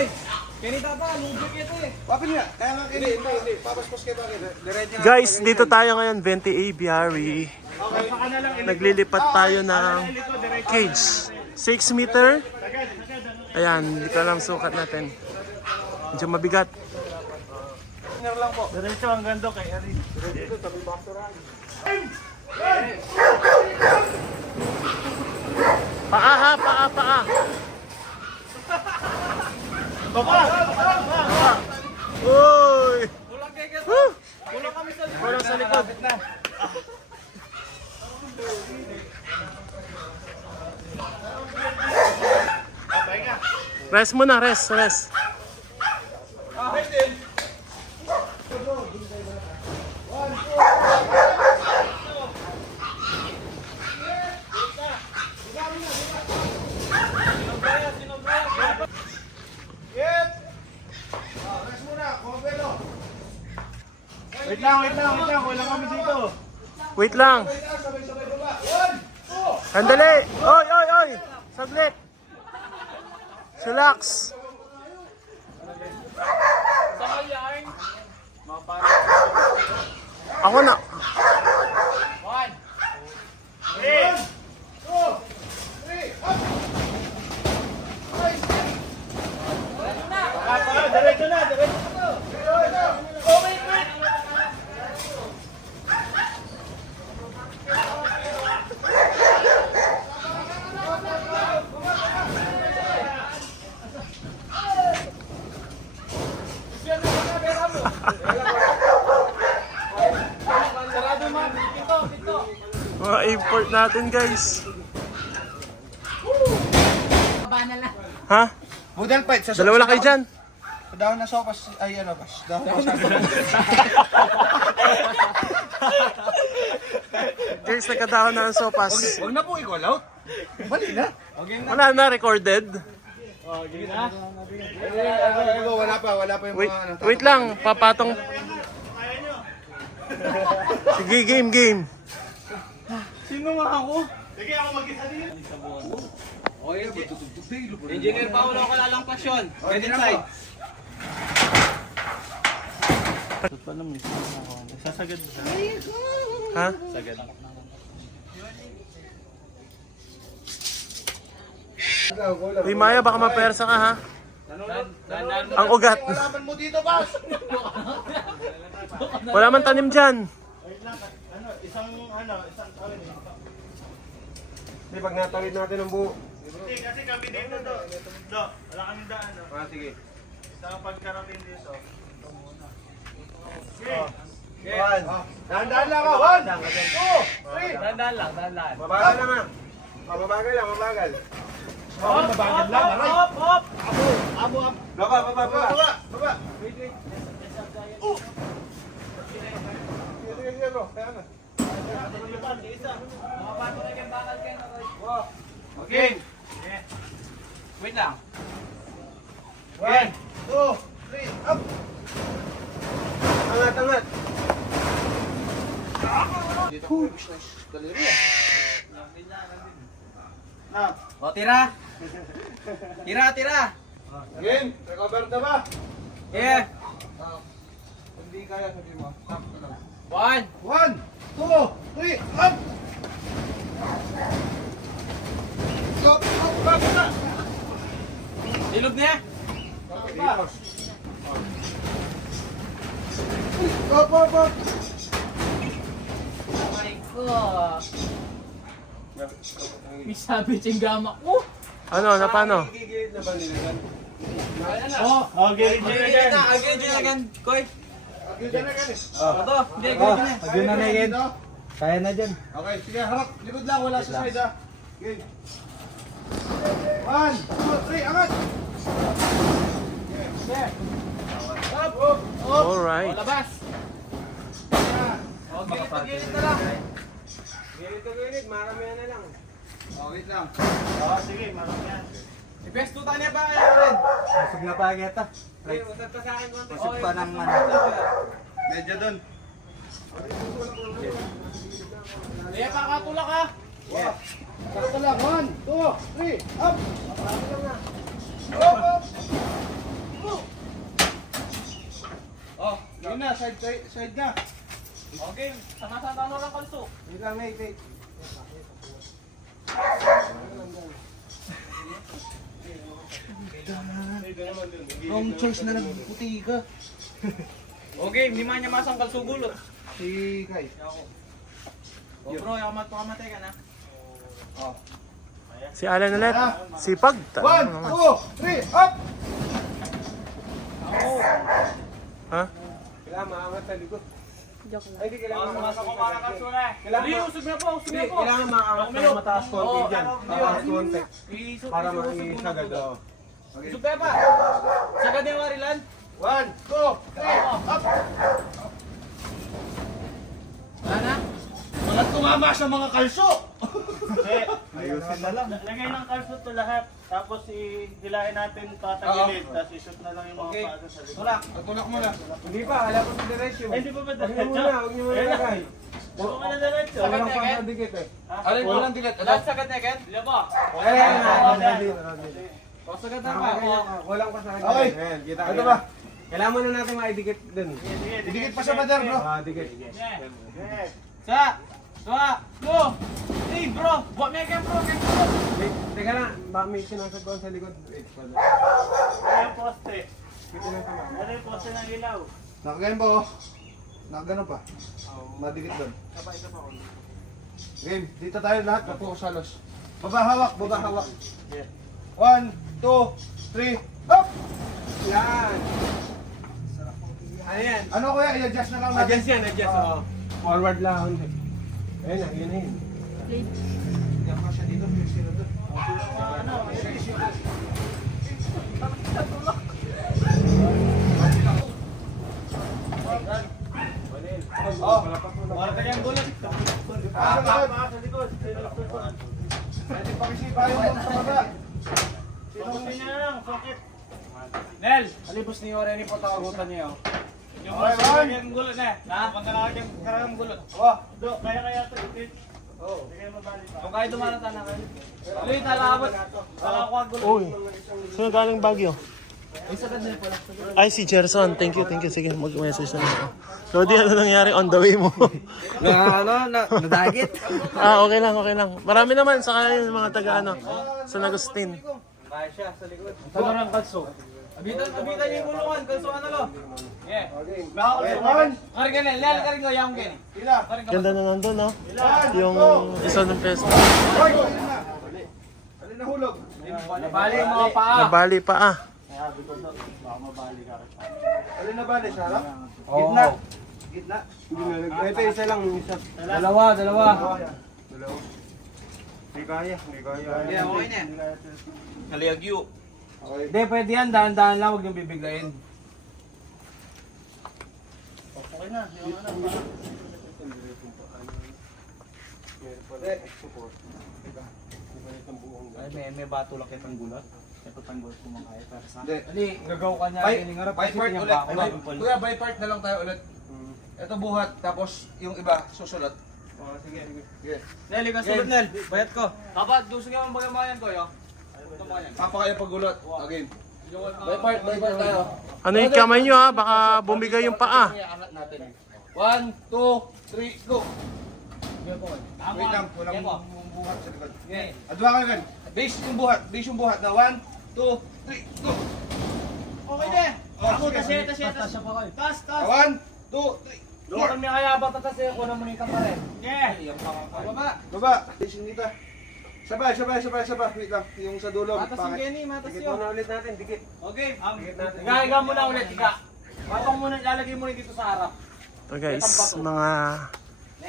Oy! Kanita pa, lubig ito eh. Papin nga. Kaya nga hindi. Papaspos kayo bakit. Guys, dito tayo ngayon, 20 Aviary. Naglilipat tayo ng cage. 6 meter. Ayan, dito lang sukat natin. Medyo mabigat. Diretso hanggang doon kay Erin. Paa ha, paa. Baba! Uy! Kulang kay Gato. Woo! Kulang kami sa likod. Kulang sa likod. Rest muna, rest. Wait lang. Wala kami dito. Wait lang. Sandali. Oy. Saglit. Relax. Ako na. Diretso na. Sarado man. Pito. Mga import natin, guys. Ha? Budal fight. Dalawa lang kayo dyan. Sa dahon na sopas. Ay ano ba? Dahon na sopas. Guys, nagkadahon na ang sopas. Huwag na po i-call out. Mali na. Wala na, recorded. Wala pa yung Wait, mga ano. wait lang, papatong. Sige, game. Sino nga ako? Sige, ako mag-isa din. Engineer Paolo ko lalang pasyon. Pwede inside. Sasagad ba? Ha? Sagad. Uy, Maya, baka mapersa ka, ha? Ang ugat. Alaman mo dito, boss. Wala man tanim dyan. Wait lang. Isang tawid. Hindi, pag natawid natin ang buo. Hindi, kasi kami dito do. Wala kaming daan. Sige. Sa pagkarating dito. One. Dahan-dahan lang ako. 1, 2, 3. Dandan lang. Mabagal naman. Mabagal lang. Mabagal lang. Hop. Baba. Wait. Sige, bro. Kaya na. Okay. Wait lang. 1, 2, 3, up. Angat. Dito. Daliri. Na. O, tira. Tira. Game. Recover na ba? Yeah. Hindi kaya sabi mo. Tap ka lang. 1. 1, 2, 3, up. Stop. Ilog niya. Up. My God. May sabi tsinggama ko. Ano, na paano? Gigilid na ba nila? Okay, Agad. Koy. Agilid na gan. Ito. Hindi, agad na. Kaya na dyan. Okay, sige, harap. Likod lang, wala sa side ha. Game. 1, 2, 3, angat! Up! Alright. Labas. O, gilid na lang. Gilid, maramihan na lang. Wait lang. sige, marami yan. Ipesto tayo niya ba kayo rin? Busog na pa kita. Usap pa sa akin konti. Busog pa ng medyo dun. Kaya pakatulak ka. Sakto lang. 1, 2, 3, up! Up! side nga. Okay, sama-sama ano lang kalso. Wait lang, wait. Wrong choice na nagputi ka. Okay, hindi man niya masang kalso gulot. Si Kai. O bro, kamatay ka na. Oh. Si Alan ulit. Sipag. 1, 2, 3, up! Ha? Kailangan maangat sa likod. Ay, hindi kailangan Masang ko para kalso na. Hindi, usog na po, usog na po. Kailangan maangat ng mataas konti dyan. Mataas konti. Isog, Para isog, maisagad. usog. Okay. Isog ka pa. Sagad yung warilan. 1, 2, 3, up! Wala na? Mga tumama sa mga kalso! Ayusin na lang. Lagay ng kalso to lahat. Tapos hilahin natin patagilid. Tapos ishoot na lang yung mga Okay. paso sa likod. Tulak. Tulak mo na. Hindi pa, alam ko sa diretsyo. Ay, hindi pa ba Huwag niyo muna, huwag niyo muna lagay. Huwag mo na diretso. Walang pang-dikit eh. Alin mo lang dilat. Lahat sagad na yan? Ilan ba? O sagad na ba? Walang pasakit. Okay. Ayan, kita Ito kita. ba? Kailangan muna natin maidikit dun. Dikit pa sa pader, bro. Dikit. Sa! Dua! Go! Hey bro! Buat me bro! Wait, teka na. Baka may sinasagawin sa likod. Wait, pala. Ano yung poste? Wait, lang ka na. Ano yung poste ng ilaw? Nakagayon ba oh? Nakaganon pa. Madikit doon. Game, dito tayo lahat. Focus halos. Baba hawak, baba hawak. 1, 2, 3, up! Yan. Ano yan? Ano kuya, i-adjust na lang natin. Adjust yan, adjust. Oo. Forward lang. Ayun na, yun na yun. Diyan ka siya dito, may sino doon. Oh, Marka niyang gulot. Sa likod. pwede pakisipa yung doon sa baba. Pakusin niya lang. Sokit. Nel! Alibos ni Oreni po tawagutan niyo. Yung Okay, mga one. yung gulot na. Ha? Pagkalakad yung karang gulot. Oh, Do, kaya ito. Itit. Oo. Hindi kayo mabalik pa. Kung kayo dumarata na kayo. Ulit, talakabot. Talakabot gulot. Uy. Sino galing Baguio? Ay, sagad na pala. Ay, si Gerson. Thank you. Sige, mag-message na ako. Lodi, ano nangyari on the way mo? Nadagit. Okay lang. Marami naman sa kanya yung mga taga San Agustin. Kaya siya sa likod. Ano ng kalso? Abitan niyo yung kulungan. Kalso ano lo? Yeah. okay, 1, Karga Nel. Nel, karga yung kin. pila. Ganda na nandun, no? Yung isa ng peso. Hoy, alin na. Alin na hulog. Nabali yung mga paa. Nabali pa Sabi ko do, baka mabalik ka rin. Alin na bali, sa harap? Gitna. Gitna. Ito isa lang, isa. Dalawa. Dalawa. Hindi kaya. Yeah, okay na. Kaliagyo. Okay. Hindi, pwede yan. Dahan-dahan lang. Huwag niyong bibiglayin. Okay na. Yung ano. Ay, may bato lang kitang gulot. Ito tanggol ko mga kaya. Pero sa... Hindi. Ali, gagaw ka niya. By part ulit. Kuya, by part na lang tayo ulit. Ito buhat, tapos yung iba susulat. Sige. Nel, ikaw sulot, Nel. Bayat ko. Dapat, dusog yung mga mga yan ko, yo. Ito mga yan. Papa kayo pagulot. Again. By part tayo. Ano yung kamay nyo, ha? Baka bumigay yung paa. 1, 2, 3, go! Wait lang, walang buhat sa likod. Adwa ka gan. Base yung buhat na 1, 2, 3, go! Okay na. Ako Tasya pa ko. Tas. 1, 2, 3, Doon kami kaya ba tatas ko na muna ka pa rin. Yeah. Baba. baba! Base yung dito. Sabay. Wait lang, yung sa dulo. Matas yung Kenny, matas Dikit yun. muna ulit natin, dikit. Okay. Iga muna ulit, iga. Patong muna, lalagay mo rin dito sa harap. Ito guys, mga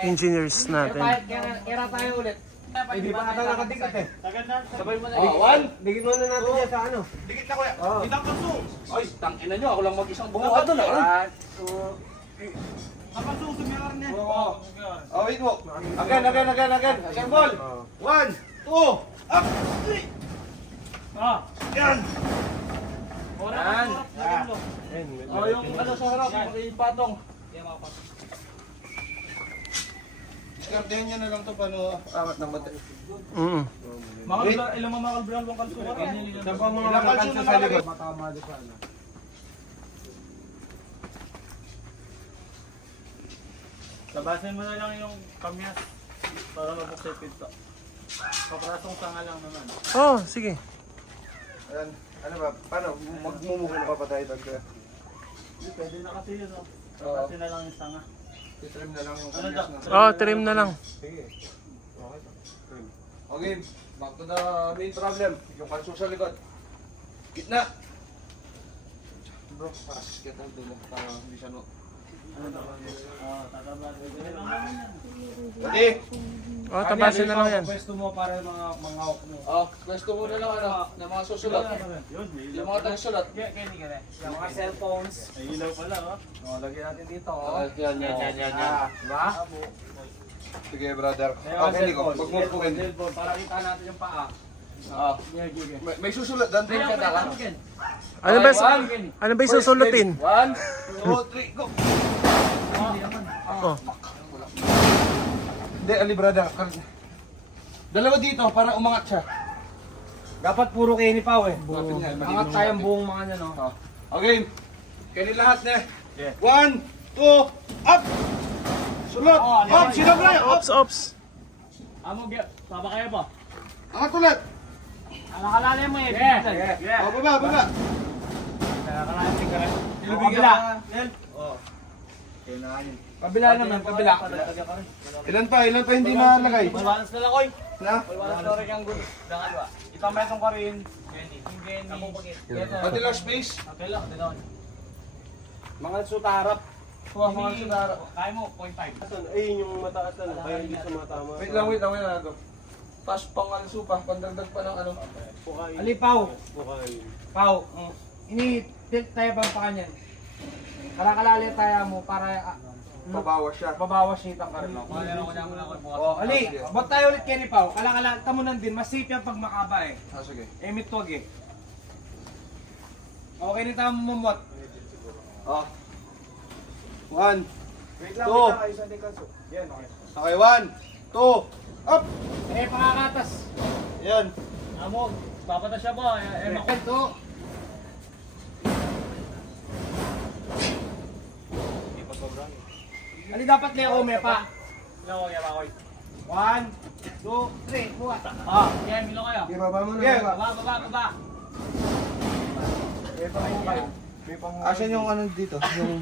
engineers natin. Kira tayo ulit. Hindi pa ata nakadikit eh. Sagad na. Sabay mo na. Dikit muna natin yan sa ano. Dikit na kuya. Itang kaso. Ay, tangina nyo, ako lang mag-isang buhat doon ah. Kapaso, sumiyaran niya. Oh, wait mo. Again. Again, ball. 1, 2, up! Yan! Yan. Oh, yung ano sa harap, patong. Diskartehan nyo na lang to paano angat ng bata. Ilang mga kalbral bang kalso ka rin? Saan pa mga kalso sa likod? Tabasin mo na lang yung kamyas para mabuksan yung pinto. Paprasong tanga lang naman. Oh, sige. Ayan. Ano ba? Paano? Magmumuho na pa pa tayo dagda. Hindi, pwede na kasi yun, oh. Tabasin na lang yung tanga. I-trim na lang yung Ano kanyas daw? na. Oh, trim na lang. Sige. Okay. Trim. Okay. Back to the main problem. Yung kalso sa likod. Gitna. Bro, pasis kita doon. Para hindi siya no. Ano daw? Tatabasin. Pwede lang naman yan. Ready? Oh, tabasin na lang yan. Pwesto mo para mga hawk mo. Oh, pwesto mo na lang ano, ng mga susulat. Yun, may ilaw. Yung mga tagasulat. Yung mga cellphones. May ilaw pala, oh. O, lagyan natin dito. Yan. Diba? Sige, brother. Yung Okay, Nico. cellphone. Magmumuhin. Cellphone, para kita natin yung paa. Ah. May susulat. Dante ka na ka. Ano ba, ano ba yung susulutin? 1, 2, 3, go! Oh. Hindi, ali brother. Dalawa dito para umangat siya. Dapat puro Kenny Pao eh. Angat Angat tayong buong mga nyo, no? Okay. Kani lahat na. Yeah. 1, 2, up! Sulot! Up! Sino ba? Up! Ops. Amo, baba kayo po. Angat ulit! Alakalalim mo eh. Yeah. Oh, baba. Kabila. Kabila naman, kabila. Ilan pa hindi nalagay? Balance na lang, oy. Na? Balance na rin ang gulo. Itametong ka rin. Pati lang space. Okay lang, dilaw. Mga sutarap. Mga sutarap. Kaya mo, 0.5. Ayun yung mataas na. Kaya hindi sa matama. Wait lang. Ito. Pas pang super, pandagdag pa ng ano. Ali, Pao. Pao. Ini-tilt tayo bang pa kanyan. Kalakalali tayo mo para Pabawas siya. babawas shitang ka rin. Oh, Ali, bot tayo ulit kay ni Pao. Kalakalali mo din. Mas safe yan pag makaba eh. Ah, sige. Mitwag eh. Okay ni tama mo mot. Oh. 1. Wait lang, Isa din kaso. Yan, okay. Okay, 1, 2, up! Eh, pangakatas. Yan. Amo, papata siya ba? Makul to. Ali, dapat liya ko may pa. Ilaw, kaya ba, 1, 2, 3, buhat. Yeah, milo kayo. Okay, baba mo na. Yeah. Baba. Asan yung ano dito? Yung